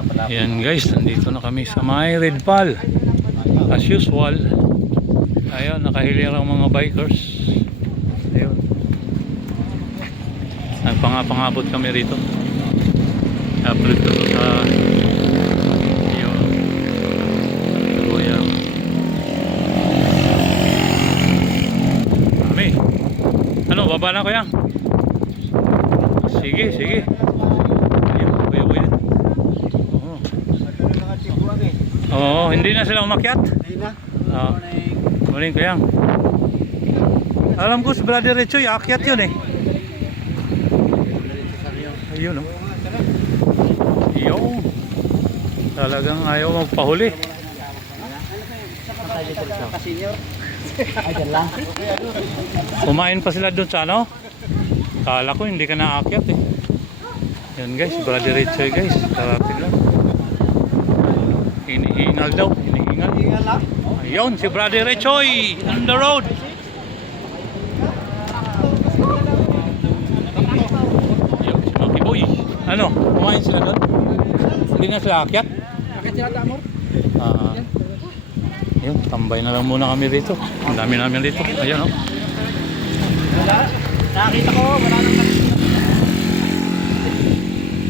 Ayan guys, nandito na kami sa may Red Pal. As usual. Ayun, nakahilera ang mga bikers. Ayun. Nagpangapangabot kami rito. Upload ko sa ayun. Goyang. Kami. Ano, baba na ko yan? Sige, sige. Ayun, kuya. Oo, hindi na sila umakyat? Hindi na. Morning ko yan. Alam ko si Brother Rechoy, akyat yun eh. Ayun o. Yung talagang ayaw magpahuli. Kumain pa sila doon sa ano? Kala ko hindi ka naakyat eh. Yan guys, Brother Rechoy guys. Karating lang. Iniingal daw. Iniingal. Ayun, si Brother Rechoy on the road. Ayun, si Monkey Boy. Ano, kumain sila doon? Hindi na sila akyat? Akit sila tamo? Ayun, tambay na lang muna kami rito. Ang dami namin rito. Ayun o. Wala. Nakakita ko, wala nang